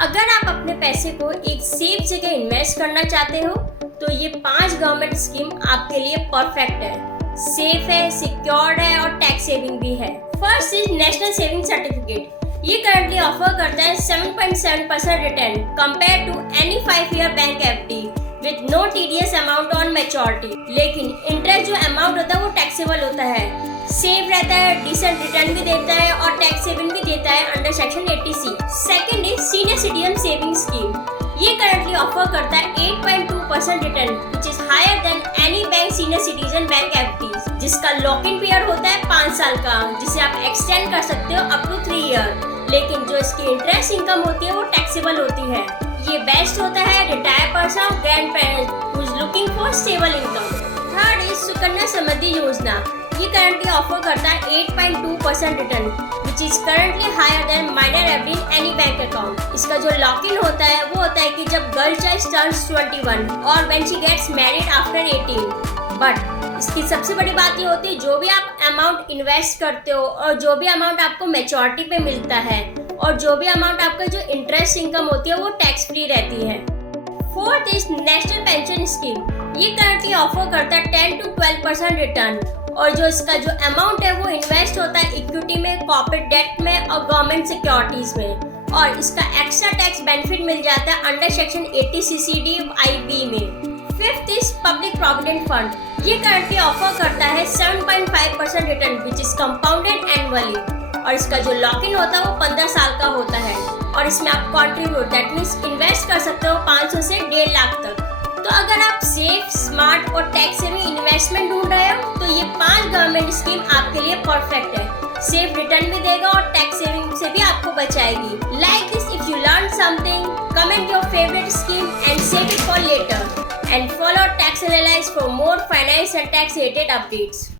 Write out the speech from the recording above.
अगर आप अपने पैसे को एक सेफ जगह इन्वेस्ट करना चाहते हो तो ये 5 गवर्नमेंट स्कीम आपके लिए परफेक्ट है। सेफ है, सिक्योर्ड है और टैक्स सेविंग भी है। First is national saving certificate. ये करंटली ऑफर करता है 7.7% return compare to any 5-year bank FD with no TDS amount on maturity. लेकिन इंटरेस्ट जो अमाउंट होता है वो टैक्सेबल होता है, सेफ रहता है, डिसेंट रिटर्न भी देता है और टैक्स सेविंग भी देता है under section 80C। Second is senior citizen saving scheme. ये करंटली ऑफर करता है 8.2% return which is higher than any bank senior citizen bank FD, जिसका लॉक इन पीरियड होता है 5 साल का, जिसे आप एक्सटेंड कर सकते हो अप टू 3 ईयर। लेकिन जो इसकी इंटरेस्ट इनकम होती है वो टैक्सेबल होती है। ये बेस्ट होता है रिटायर्ड पर्सन और grandparents who is looking for stable income. Third is Sukanya Samriddhi Yojana. ये करंटली ऑफर करता है 8.2% return which is currently higher than minor FD in any bank account. इसका जो लॉक इन होता है वो होता है कि जब गर्ल चाइल्ड टर्न्स 21 और when she gets married after 18। But इसकी सबसे बड़ी बात ये होती है जो भी आप अमाउंट इन्वेस्ट करते हो और जो भी अमाउंट आपको मैच्योरिटी पे मिलता है और जो भी अमाउंट आपका जो इंटरेस्ट इनकम होती है वो टैक्स फ्री रहती है। Fourth is national pension scheme. ये करंटली ऑफर करता है 10 to 12% रिटर्न और जो इसका जो अमाउंट है वो इन्वेस्ट होता है इक्विटी में, कॉर्पोरेट डेट में और गवर्नमेंट सिक्योरिटीज में, और इसका एक्स्ट्रा टैक्स बेनिफिट मिल जाता है अंडर सेक्शन 80 CCD-IB में। Fifth is public provident fund. ये करंटली ऑफर करता है 7.5% return which is compounded annually, और इसका जो लॉक इन होता है वो 15 साल का होता है और इसमें आप कंट्रीब्यूट दैट मीन्स इन्वेस्ट कर सकते हो 500 से 1.5 लाख तक। तो अगर आप सेफ, स्मार्ट और टैक्स सेविंग इन्वेस्टमेंट ढूंढ रहे हो तो ये 5 गवर्नमेंट स्कीम आपके लिए परफेक्ट है। सेफ रिटर्न भी देगा और टैक्स सेविंग से भी आपको बचाएगी। Like this if you learn something, comment your favourite scheme and save it for later, and follow Tax Analyze for more finance and tax related updates.